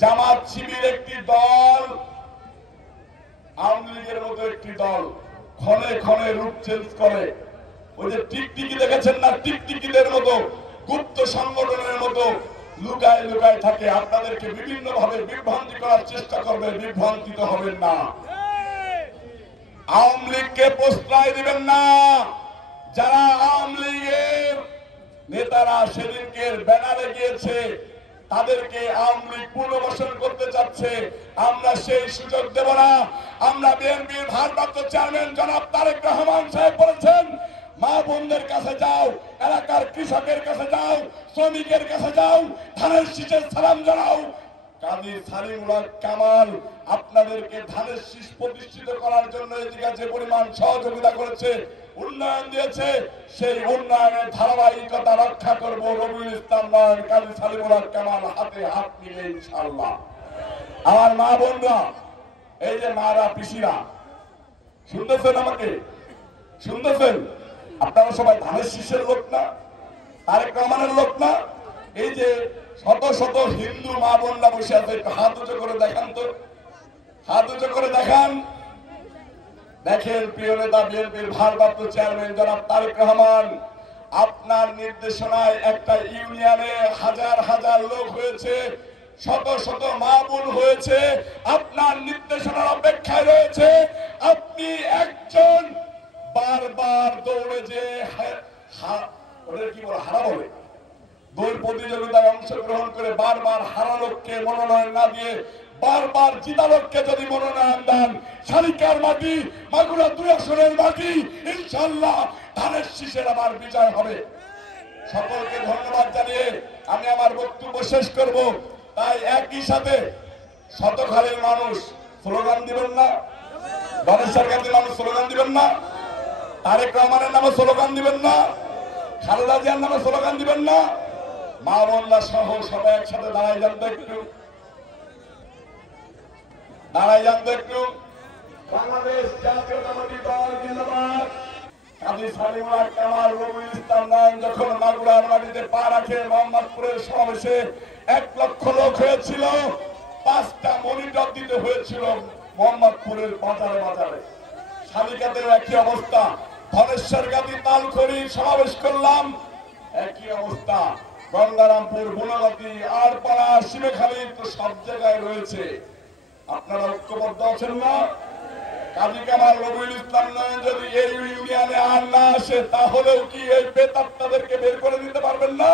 জামাত শিবির একটি দল, আওয়ামী লীগের মতো একটি দল ক্ষণে ক্ষণে রূপ চেঞ্জ করে। ওই যে টিকটিকি দেখেছেন না, টিকটিকিদের মতো গুপ্ত সংগঠনের মতো লুকায় লুকায় থাকে। আপনাদেরকে বিভিন্ন ভাবে বিভ্রান্তি করার চেষ্টা করবে, বিভ্রান্তিত হবেন না। আওয়ামী লীগকে প্রশ্রয় দিবেন না। যারা আওয়ামী লীগের নেতারা সেদিনকে ব্যানারে গিয়েছে, তাদেরকে আওয়ামী লীগ পুনর্বাসন করতে চাচ্ছে, আমরা সেই সুযোগ দেব না। আমরা বিএনপির ভারপ্রাপ্ত চেয়ারম্যান জনাব তারেক রহমান সাহেব বলেছেন, মা বোনদের কাছে যাও, এলাকার কৃষকের কাছে যাও, শ্রমিকের কাছে যাও, ধানের শীষের সালাম জানাও। কাজী সালিমুল কামাল আপনাদেরকে ধানের শীষ প্রতিষ্ঠিত করার জন্য এদিকে যে পরিমাণ সহযোগিতা করেছে, উন্নয়ন দিয়েছে, সেই উন্নয়নের ধারাবাহিকতা রক্ষা করব। রবিউল ইসলাম নয়, কাজী সালিমুল কামাল হাতে হাত মিলে ইনশাআল্লাহ। আমার মা বোনরা, এই যে মারা পিসিরা, শুনতেছেন আমাকে? শুনতেছেন? আপনারা সবাই ধানের শীষের লোক না? তারেক রহমানের লোক না? এই যে শত শত হিন্দু মা বোনরা বসে আছে, একটু হাত উঁচু করে দেখান তো, হাত উঁচু করে দেখান। দেখেন, প্রিয় নেতা বিএনপির ভারপ্রাপ্ত চেয়ারম্যান জনাব তারেক রহমান, আপনার নির্দেশনায় একটা ইউনিয়নে হাজার হাজার লোক হয়েছে, শত শত মা বোন হয়েছে, আপনার নির্দেশনার অপেক্ষায় রয়েছে। আপনি একজন বারবার দৌড়ে যে কি বলে হারা বলে দৌড় প্রতিযোগিতায় অংশগ্রহণ করে বারবার হারা লোককে মনোনয়ন না দিয়ে বারবার জিতা লোককে যদি মনোনয়ন দেন, শালিকার মাটি, মাগুরা 2 আসনের মাটি, ইনশাআল্লাহ ধানের শীষের আবার বিজয় হবে। সকলকে ধন্যবাদ জানিয়ে আমি আমার বক্তব্য শেষ করব। তাই একই সাথে শতখালীর মানুষ স্লোগান দিবেন না? গণেশ্বর গান্ধীর মানুষ স্লোগান দিবেন না? তারেক রহমানের নামে স্লোগান দিবেন না? খালেদা জিয়ার নামে স্লোগান দিবেন না? মা বোনরা সহ সবাই একসাথে দাঁড়াই যান তো একটু, দাঁড়াই যান তো একটু। বাংলাদেশ জাতীয়তাবাদী দল জিন্দাবাদ। কাজী সালিমুল কামাল, রবিউল ইসলাম নয়ন যখন মাগুরার মাটিতে পা রাখে, মোহাম্মদপুরের সমাবেশে 1 লক্ষ লোক হয়েছিল, 5টা মনিটর দিতে হয়েছিল মোহাম্মদপুরের বাজারে বাজারে। শালিকাতেও একই অবস্থা। ধনেশ্বর গাঁথি তালখড়ি সমাবেশ করলাম, একই অবস্থা। গঙ্গারামপুর, গুণগতি, আড়পাড়া, শিবেখালী, তো সব জায়গায় রয়েছে। আপনারা ঐক্যবদ্ধ আছেন না? কাজী কামাল, রবিউল ইসলাম নয়ন যদি এই ইউনিয়নে আর না আসে, তাহলেও কি এই বেতাত্তাদেরকে বের করে দিতে পারবেন না?